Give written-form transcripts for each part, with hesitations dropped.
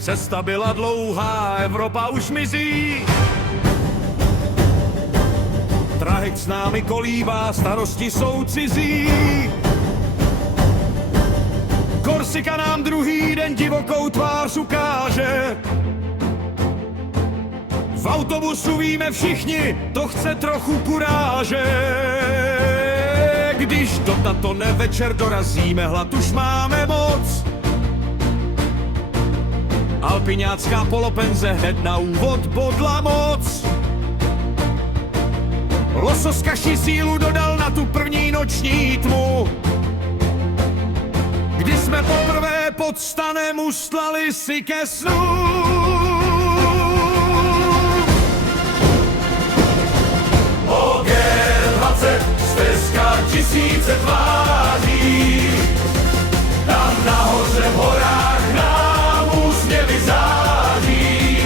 Cesta byla dlouhá, Evropa už mizí. Trahek s námi kolíbá, starosti jsou cizí. Korsika nám druhý den divokou tvář ukáže. V autobusu víme všichni, to chce trochu kuráže. Když do Tatone večer dorazíme, hlad už máme moc. Alpiňácká polopenze hned na úvod bodla moc. Losos kaši sílu dodal na tu první noční tmu. Kdy jsme poprvé pod stanem ustlali si ke snu. OG20, stezka tisíce tváří. Tam nahoře v horách nám úsměvy září.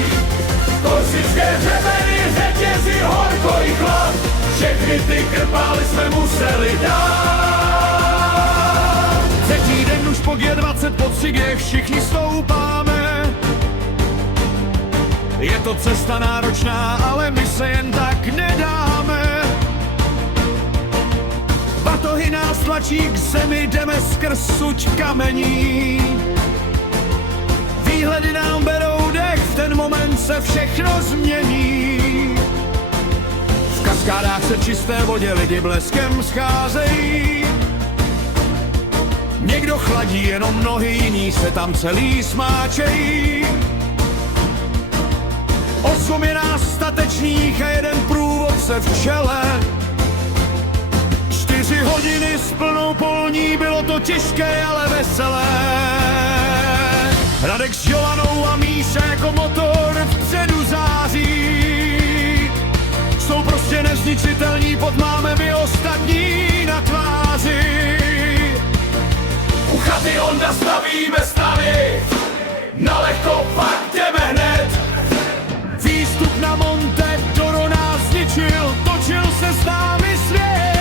Korsické řemeny, řetězy, horko i chlad. Všechny ty krpály jsme museli dát. Třetí den už po G20 po cigech všichni stoupáme. Je to cesta náročná, ale my se jen tak nedáme. Batohy nás tlačí k zemi, jdeme skrz suť kamení. Výhledy nám berou dech, v ten moment se všechno změní. V kaskádách se čisté vodě lidi bleskem scházejí. Někdo chladí jenom nohy, jiní se tam celý smáčejí. 8 je nás statečných a jeden průvodce v čele. 4 hodiny s plnou polní, bylo to těžké, ale veselé. Radek s Jolanou a Míša jako motor vpředu září. Jsou prostě nezničitelní, pod máme my ostatní na tváři. U chaty Honda stavíme stany, na lehko pak jdeme hned. Výstup na Monte Toro nás zničil, točil se s námi svět.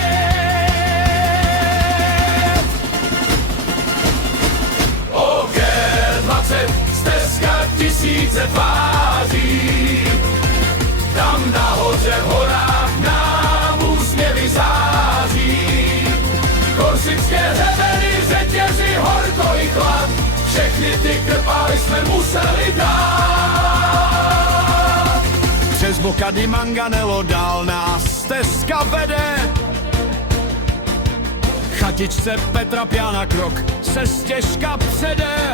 OG20, stezka tisíce tváří. Tam nahoře v horách nám úsměvy září. Korsické řemeny, řetězy, horko i chlad. Všechny ty krpály jsme museli dát. Přes Boca di Manganello dál nás stezka vede. Chatičce Petra Piana krok se stěžka přede.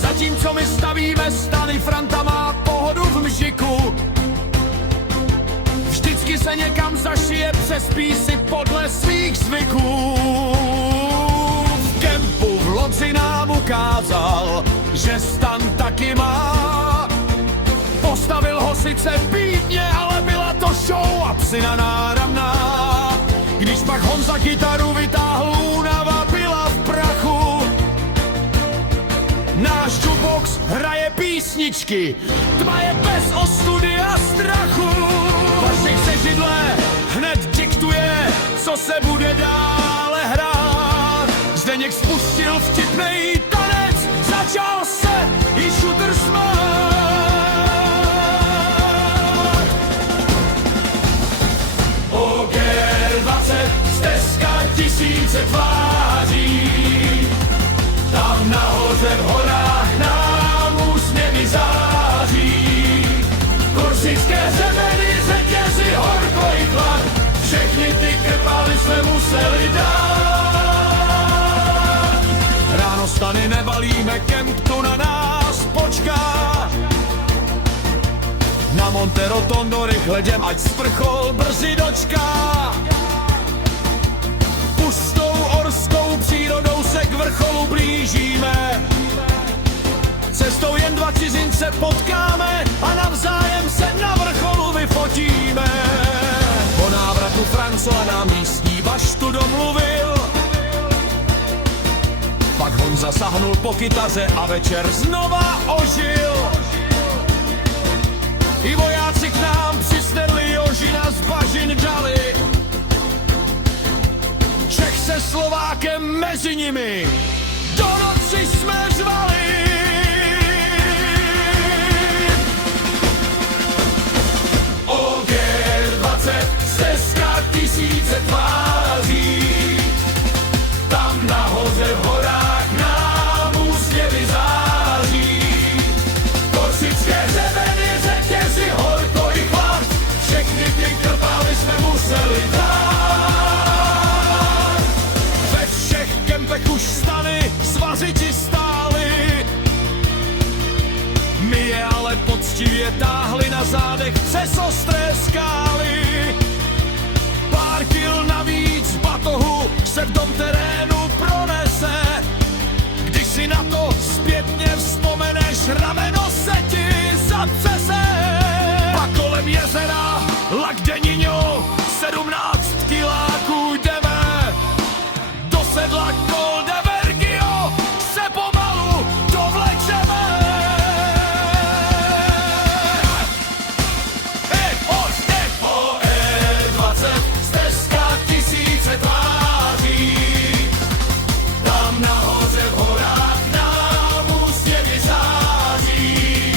Zatímco my stavíme stany, Franta má pohodu v mžiku. Vždycky se někam zašije, přespí si podle svých zvyků. V kempu v Lodzi nám ukázal, že stan taky má. Postavil ho sice pítně, ale byla to show a psina náramná. Když pak Honza kytaru vytáhl, únava byla v prachu. Náš jukebox hraje písničky, tma je bez ostudy a strachu. Vašek Sežidle hned diktuje, co se bude dále hrát. Zdeněk spustil vtipnej tanec, začal se i šutr smát. OG20, stezka tisíce tváří. Tam nahoře v horách nám úsměvy září. Korsické řemeny, řetězy, horko i chlad. Všechny ty krpály jsme museli dát. Ráno stany nebalíme, kemp tu na nás počká. Na Monte Rotondo rychle jdem, ať sprchol brzy dočká. Pustou orskou přírodou se k vrcholu blížíme. Cestou jen 2 cizince potkáme a navzájem se na vrcholu vyfotíme. Po návratu Francois nám místní baštu domluvil. Pak Honza sahnul po kytaře a večer znova ožil. I vojáci k nám přisedli, Jožina z bažin dali. Čech se Slovákem mezi nimi, do noci jsme řvali. poctivě táhli na zádech přes ostré skály. Pár kil navíc batohu se v tom terénu pronese. Když si na to zpětně vzpomeneš, rameno se ti zatřese. A kolem jezera Lac de Nino 17 kiláků jdeme. Do sedla Col de Vergio se pomalu dovlečeme. E20 stezka tisíce tváří. Tam nahoře v horách nám úsměvy září.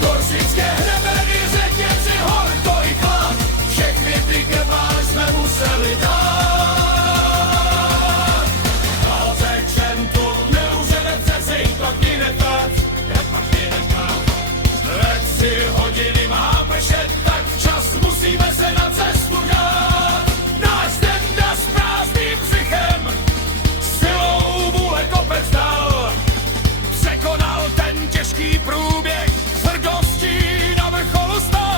Korsické hrebeny, řetězy, horko i chlad, všechny ty kebály jsme museli dát. A řekřem tu nemůžeme přece jít pak nenechat, jak pak nenechat. Hned 3 hodiny má pršet, tak včas musíme se na cestu dát. Náš Denda s prázdným břichem silou vůle kopec dal. Překonal ten těžký průběh, hrdostí na vrcholu stál.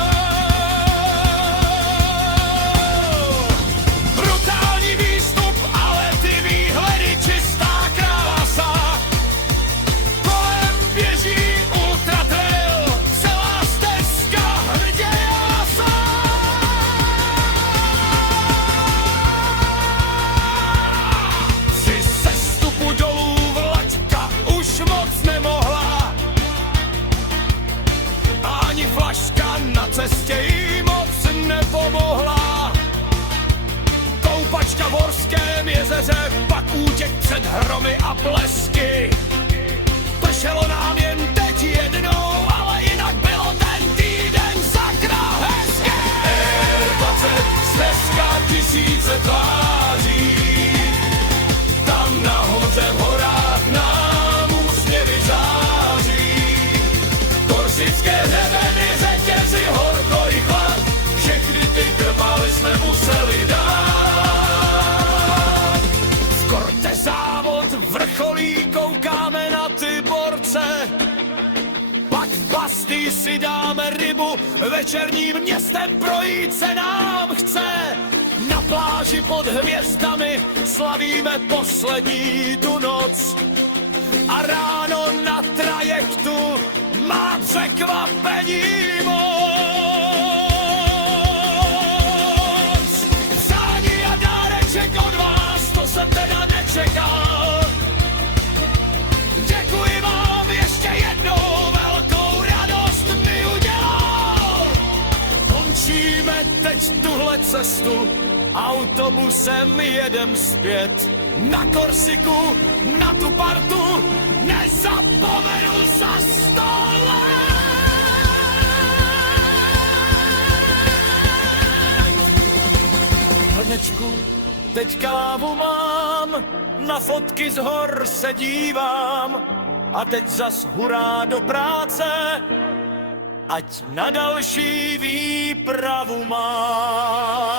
Brutální výstup, ale ty výhledy čistá krása. Kolem běží ultratrail, celá stezka hrdě jásá. Při sestupu dolů vlačka už moc nemohla. Ani flaška na cestě jí moc nepomohla. Koupačka v Horském jezeře, pak útěk před hromy a blesky. Pršelo nám jen teď jednou, ale jinak bylo ten týden sakra hezky. E20 stezka tisíce tváří. Tam nahoře v horách nám úsměvy září. Korsické hrebeny, řetězy, horko i chlad, všechny ty krbály jsme museli dát. V korte závod vrcholí, koukáme na ty borce. Pak v Bastii si dáme rybu, večerním městem projít se nám chce. Na pláži pod hvězdami slavíme poslední tu noc. A ráno na trajektu má překvapení moc. Přání a dáreček od vás, to jsem teda nečekal. Děkuji vám ještě jednou, velkou radost mi udělal. Končíme teď tuhle cestu, autobusem jedem zpět. Na Korsiku, na tu partu, nezapomenu za 100 let. Hrnečku, teď kávu mám, na fotky z hor se dívám. A teď zas hurá do práce, ať na další výpravu mám.